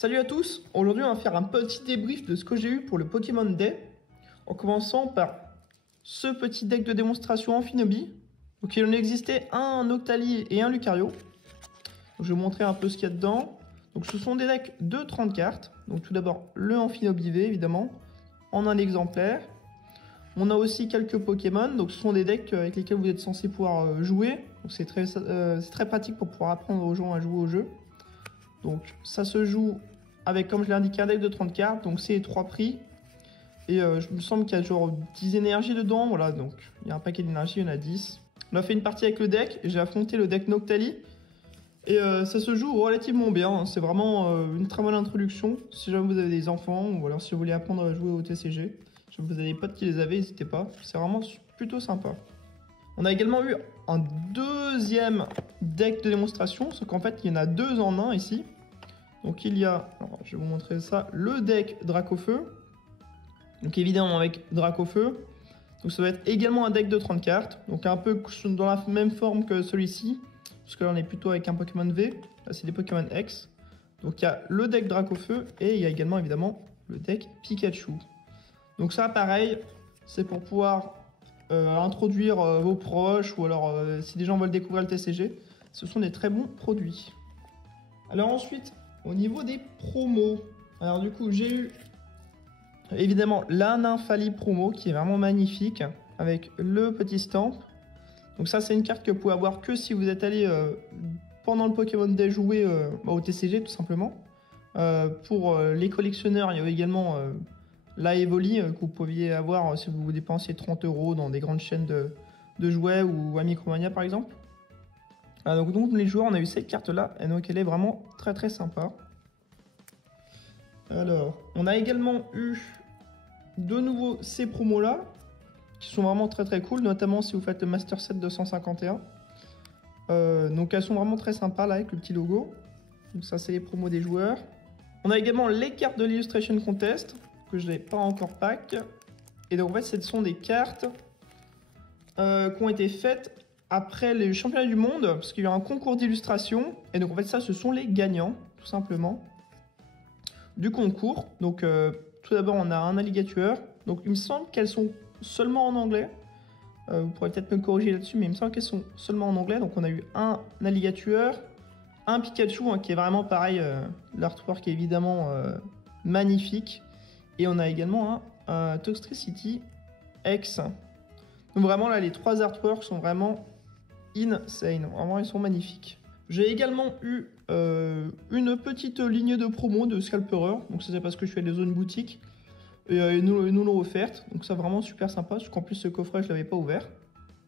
Salut à tous, aujourd'hui on va faire un petit débrief de ce que j'ai eu pour le Pokémon Day, en commençant par ce petit deck de démonstration Amphinobi. Donc il en existait un Octali et un Lucario. Donc, je vais vous montrer un peu ce qu'il y a dedans. Donc ce sont des decks de 30 cartes. Donc tout d'abord le Amphinobi V évidemment, en un exemplaire. On a aussi quelques Pokémon, donc ce sont des decks avec lesquels vous êtes censé pouvoir jouer. Donc c'est très pratique pour pouvoir apprendre aux gens à jouer au jeu. Donc ça se joue avec, comme je l'ai indiqué, un deck de 30 cartes, donc c'est 3 prix. Et je me semble qu'il y a genre 10 énergies dedans, voilà, donc il y a un paquet d'énergie, il y en a 10. On a fait une partie avec le deck, j'ai affronté le deck Noctali. Et ça se joue relativement bien, hein. C'est vraiment une très bonne introduction. Si jamais vous avez des enfants, ou alors si vous voulez apprendre à jouer au TCG, si vous avez des potes qui les avaient, n'hésitez pas, c'est vraiment plutôt sympa. On a également eu un deuxième deck de démonstration, sauf qu'en fait il y en a deux en un ici. Donc il y a, alors, je vais vous montrer ça, le deck Dracofeu. Donc évidemment avec Dracofeu. Donc ça va être également un deck de 30 cartes, donc un peu dans la même forme que celui-ci, parce que là on est plutôt avec un Pokémon V, là c'est des Pokémon X. Donc il y a le deck Dracofeu et il y a également évidemment le deck Pikachu. Donc ça pareil, c'est pour pouvoir introduire vos proches, ou alors si des gens veulent découvrir le TCG, ce sont des très bons produits. Alors ensuite, au niveau des promos, alors du coup j'ai eu évidemment la Nymphali promo qui est vraiment magnifique avec le petit stamp. Donc ça c'est une carte que vous pouvez avoir que si vous êtes allé pendant le Pokémon Day jouer au TCG tout simplement. Pour les collectionneurs, il y a également la Evoli que vous pouviez avoir si vous dépensiez 30 € dans des grandes chaînes de jouets ou à Micromania par exemple. Donc les joueurs, on a eu cette carte là et donc elle est vraiment très sympa. Alors on a également eu de nouveau ces promos là qui sont vraiment très cool, notamment si vous faites le Master Set 251. Donc elles sont vraiment très sympas là avec le petit logo. Donc ça c'est les promos des joueurs. On a également les cartes de l'Illustration Contest que je n'ai pas encore pack. Et donc en fait ce sont des cartes qui ont été faites après les championnats du monde, parce qu'il y a eu un concours d'illustration. Et donc en fait ça ce sont les gagnants tout simplement du concours. Donc tout d'abord on a un alligator. Donc il me semble qu'elles sont seulement en anglais. Vous pourrez peut-être me corriger là-dessus, mais il me semble qu'elles sont seulement en anglais. Donc on a eu un alligator, un Pikachu hein, qui est vraiment pareil, l'artwork est évidemment magnifique. Et on a également un Toxtricity X. Donc vraiment là les trois artworks sont vraiment insane, vraiment ils sont magnifiques. J'ai également eu une petite ligne de promo de Scalperer, donc ça c'est parce que je suis allé dans une boutique et ils nous l'ont offerte, donc ça vraiment super sympa, parce qu'en plus ce coffret je l'avais pas ouvert,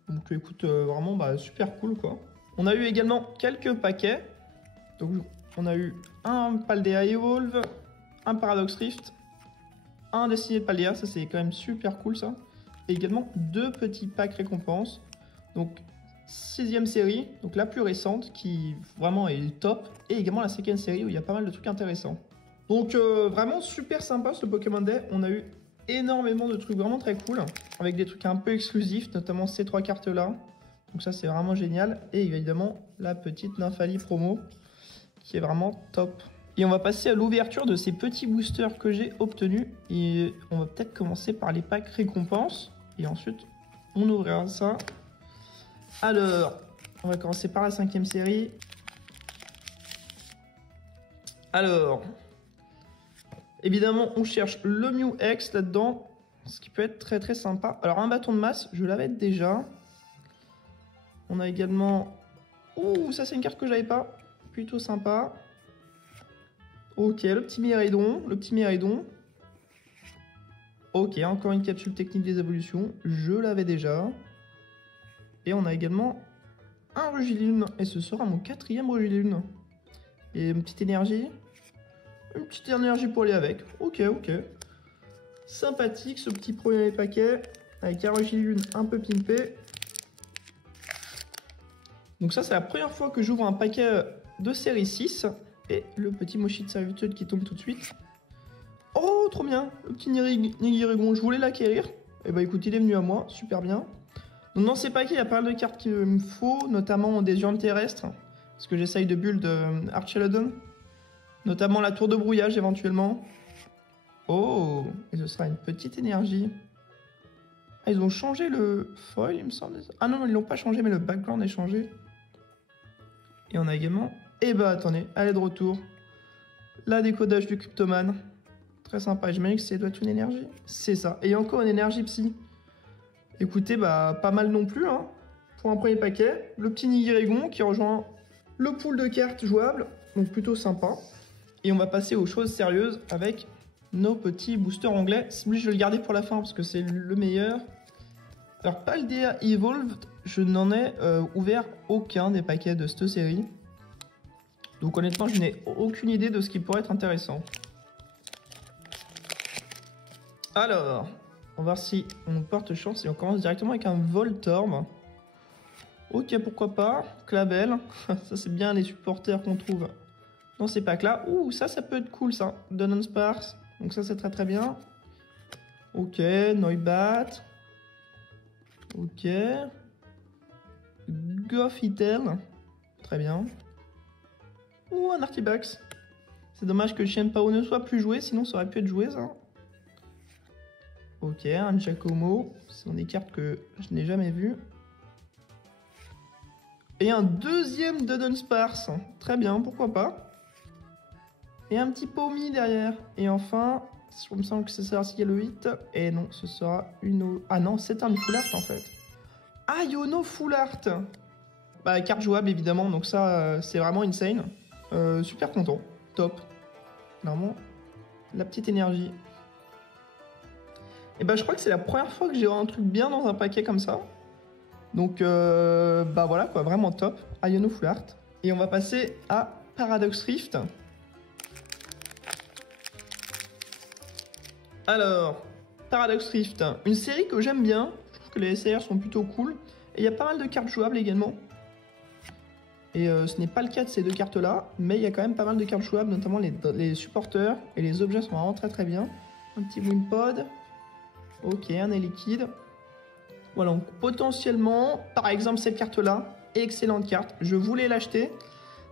donc écoute vraiment super cool quoi. On a eu également quelques paquets, donc on a eu un Paldea Evolve, un Paradox Rift, un Destiné de Paldea, ça c'est quand même super cool ça, et également deux petits packs récompenses, donc 6ème série, donc la plus récente qui vraiment est top, et également la 5ème série où il y a pas mal de trucs intéressants. Donc vraiment super sympa ce Pokémon Day, on a eu énormément de trucs vraiment très cool, avec des trucs un peu exclusifs, notamment ces trois cartes là, donc ça c'est vraiment génial, et évidemment la petite Nymphali promo qui est vraiment top. Et on va passer à l'ouverture de ces petits boosters que j'ai obtenus, et on va peut-être commencer par les packs récompenses, et ensuite on ouvrira ça. Alors, on va commencer par la 5ème série. Alors, évidemment, on cherche le Mew X là-dedans, ce qui peut être très sympa. Alors, un bâton de masse, je l'avais déjà. On a également... Ouh, ça c'est une carte que j'avais pas. Plutôt sympa. Ok, le petit Miraidon. Ok, encore une capsule technique des évolutions. Je l'avais déjà. Et on a également un Regilune. Et ce sera mon 4ème Regilune. Et une petite énergie. Une petite énergie pour aller avec. Ok. Sympathique ce petit premier paquet. Avec un Regilune un peu pimpé. Donc ça c'est la première fois que j'ouvre un paquet de série 6. Et le petit Mochi de servitude qui tombe tout de suite. Oh trop bien. Le petit Nigirigon, je voulais l'acquérir. Et bah écoute, il est venu à moi. Super bien. Donc dans ces paquets, il y a pas mal de cartes qu'il me faut, notamment des urnes terrestres, parce que j'essaye de build Archelodon. Notamment la tour de brouillage éventuellement. Oh, et ce sera une petite énergie. Ah, ils ont changé le foil, il me semble. Ah non, ils l'ont pas changé, mais le background est changé. Et on a également... Eh bah attendez, elle est de retour. La décodage du Cryptoman. Très sympa, j'imagine que ça doit être une énergie. C'est ça. Et encore une énergie psy. Écoutez, bah pas mal non plus, hein. Pour un premier paquet. Le petit Nigirigon qui rejoint le pool de cartes jouables. Donc plutôt sympa. Et on va passer aux choses sérieuses avec nos petits boosters anglais. Lui, je vais le garder pour la fin parce que c'est le meilleur. Alors, Paldea Evolved, je n'en ai ouvert aucun des paquets de cette série. Donc honnêtement, je n'ai aucune idée de ce qui pourrait être intéressant. Alors, on va voir si on nous porte chance et on commence directement avec un Voltorb. Ok, pourquoi pas. Clabel, ça c'est bien les supporters qu'on trouve dans ces packs-là. Ouh, ça peut être cool ça. Dunsparce, donc ça c'est très très bien. Ok, Noibat. Ok. Gothitelle, très bien. Ou un Artibax. C'est dommage que Chiempao ne soit plus joué, sinon ça aurait pu être joué ça. Ok, un Giacomo. Ce sont des cartes que je n'ai jamais vues. Et un deuxième Dunsparce. Très bien, pourquoi pas. Et un petit Pawmi derrière. Et enfin, il me semble que ce sera le 8. Et non, ce sera une... Ah non, c'est un Full Art en fait. Ah, Yono Full Art. Bah, carte jouable évidemment, donc ça, c'est vraiment insane. Super content, top. Normalement, la petite énergie. Et bah je crois que c'est la première fois que j'ai un truc bien dans un paquet comme ça. Donc bah voilà quoi, vraiment top. Iono Full Art. Et on va passer à Paradox Rift. Alors, Paradox Rift, une série que j'aime bien. Je trouve que les SR sont plutôt cool. Et il y a pas mal de cartes jouables également. Et ce n'est pas le cas de ces deux cartes là, mais il y a quand même pas mal de cartes jouables, notamment les supporters et les objets sont vraiment très très bien. Un petit Wimpod, ok, un nez liquide. Voilà, donc potentiellement, par exemple cette carte là, excellente carte, je voulais l'acheter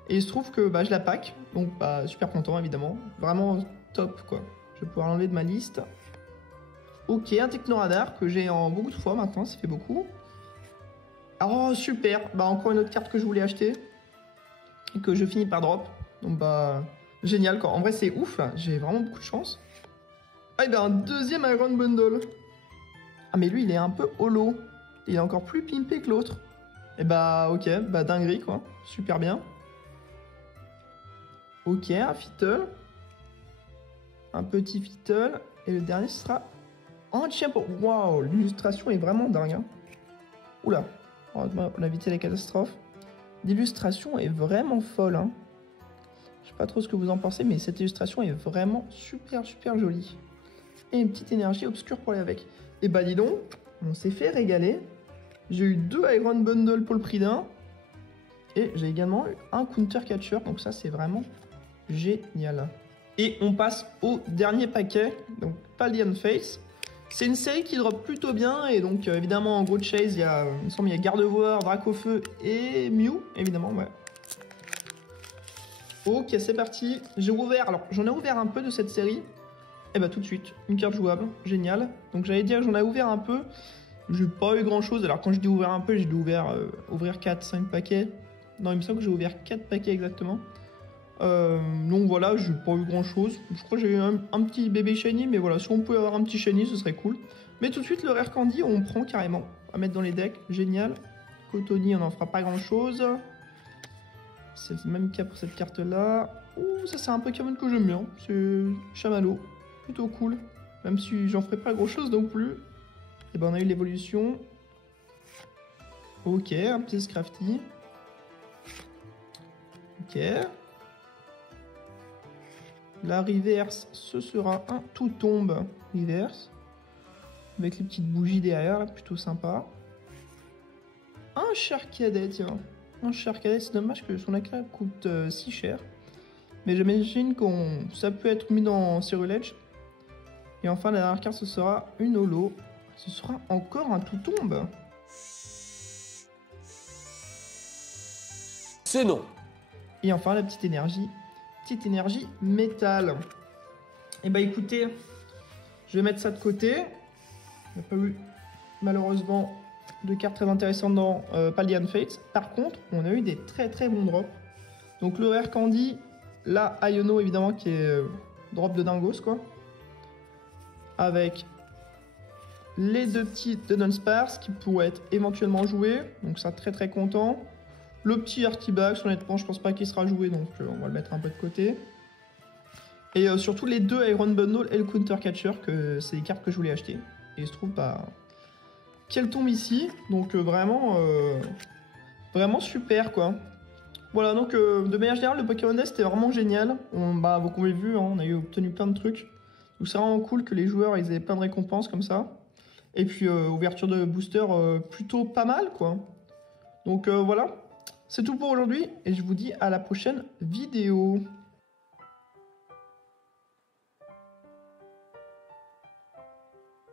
et il se trouve que bah, je la pack, donc bah, super content évidemment, vraiment top quoi. Je vais pouvoir l'enlever de ma liste. Ok, un Technoradar que j'ai en beaucoup de fois maintenant, ça fait beaucoup. Oh super, bah encore une autre carte que je voulais acheter. Et que je finis par drop. Donc bah génial quoi. En vrai c'est ouf là, j'ai vraiment beaucoup de chance. Ah et ben un deuxième Iron Bundle. Ah mais lui il est un peu holo. Il est encore plus pimpé que l'autre. Et bah ok, bah dinguerie quoi. Super bien. Ok, un Fiddle. Un petit Fiddle. Et le dernier ce sera un Chiempao. Waouh, l'illustration est vraiment dingue. Hein. Oula, on a évité les catastrophes. L'illustration est vraiment folle. Hein. Je sais pas trop ce que vous en pensez, mais cette illustration est vraiment super super jolie. Et une petite énergie obscure pour aller avec. Et bah dis donc, on s'est fait régaler. J'ai eu 2 Iron Bundle pour le prix d'un. Et j'ai également eu un Counter Catcher. Donc ça c'est vraiment génial. Et on passe au dernier paquet. Donc Paldean Face. C'est une série qui drop plutôt bien et donc évidemment en gros de chase il me semble il y a Gardevoir, Dracofeu et Mew évidemment ouais. Ok c'est parti, j'ai ouvert, alors j'en ai ouvert un peu de cette série. Et bah tout de suite, une carte jouable, génial. Donc j'allais dire j'en ai ouvert un peu, j'ai pas eu grand chose, alors quand je dis ouvert un peu j'ai dû ouvrir 4-5 paquets. Non il me semble que j'ai ouvert 4 paquets exactement. Donc voilà, j'ai pas eu grand chose. Je crois que j'ai eu un petit bébé shiny, mais voilà, si on pouvait avoir un petit shiny, ce serait cool. Mais tout de suite, le rare candy, on prend carrément. À mettre dans les decks, génial. Cotony, on n'en fera pas grand chose. C'est le même cas pour cette carte là. Ouh, ça c'est un Pokémon que j'aime bien. C'est Chamallow, plutôt cool. Même si j'en ferai pas grand chose non plus. Et ben on a eu l'évolution. Ok, un petit Scrafty. Ok. La reverse, ce sera un tout tombe reverse. Avec les petites bougies derrière, là, plutôt sympa. Un Charcadet, tiens. Un Charcadet, c'est dommage que son achat coûte si cher. Mais j'imagine que ça peut être mis dans Serial Edge. Et enfin, la dernière carte, ce sera une holo. Ce sera encore un tout tombe. C'est non. Et enfin, la petite énergie. petite énergie métal. Et bah écoutez, je vais mettre ça de côté. Il n'y a pas eu malheureusement de cartes très intéressantes dans Paldean Fates. Par contre, on a eu des très bons drops. Donc le Rare Candy, la Iono évidemment qui est drop de dingos quoi. Avec les deux petits de Dunsparce qui pourraient être éventuellement joués. Donc ça très content. Le petit Artibax, honnêtement je pense pas qu'il sera joué donc on va le mettre un peu de côté. Et surtout les deux Iron Bundle et le Counter Catcher, que c'est des cartes que je voulais acheter. Et il se trouve bah, qu'elles tombent ici. Donc vraiment super quoi. Voilà donc de manière générale le Pokémon Day c'était vraiment génial. Vous avez vu, hein, on a obtenu plein de trucs. Donc c'est vraiment cool que les joueurs ils aient plein de récompenses comme ça. Et puis ouverture de booster plutôt pas mal quoi. Donc voilà, c'est tout pour aujourd'hui et je vous dis à la prochaine vidéo.